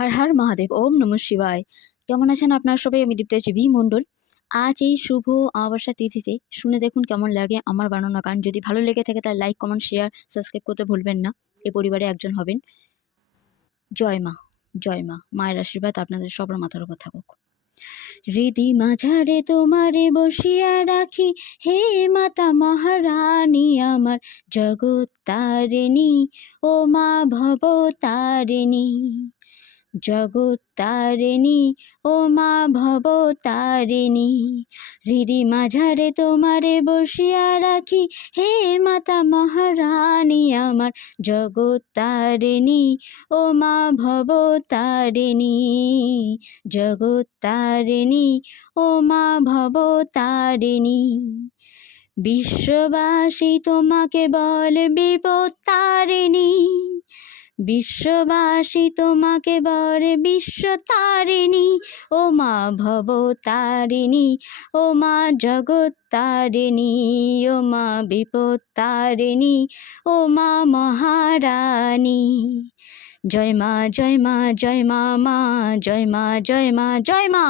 হর হর মহাদেব, ওম নমঃ শিবায়। কেমন আছেন আপনারা সবাই? আমি দীপ্তা বি মণ্ডল। আজ এই শুভ অমাবস্যা তিথিতে শুনে দেখুন কেমন লাগে আমার বানানো গান। যদি ভালো লেগে থাকে তাহলে লাইক, কমেন্ট, শেয়ার, সাবস্ক্রাইব করতে ভুলবেন না। এই পরিবারে একজন হবেন। জয় মা, জয় মা। মায়ের আশীর্বাদ আপনাদের সবার মাথার উপর থাকুক। হৃদি মাঝারে তোমারে বসিয়া রাখি, হে মাতা মহারানী আমার জগৎ তারিণী, ও মা ভব তারিণী। জগৎ তারিণী, ও মা ভব তারিণী। হৃদি মাঝারে তোমারে বসিয়া রাখি, হে মাতা মহারানী আমার জগৎ তারিণী, ও মা ভব তারিণী। জগৎ তারিণী, ও মা ভব তারিণী। বিশ্ববাসী তোমাকে বলে বিপদ তারিণী, বিশ্ববাসী তোমাকে বলে বিশ্ব তারিণী, ও মা ভব তারিণী, ও মা জগৎ তারিণী, ও মা বিপদ তারিণী, ও মা মহারানী। জয় মা, জয় মা, জয় মা, মা জয় মা, জয় মা, জয় মা।